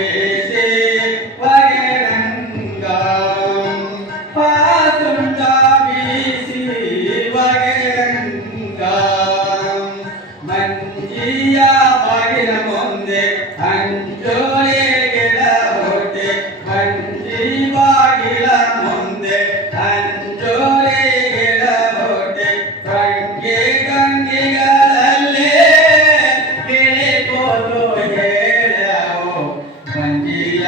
Amen. and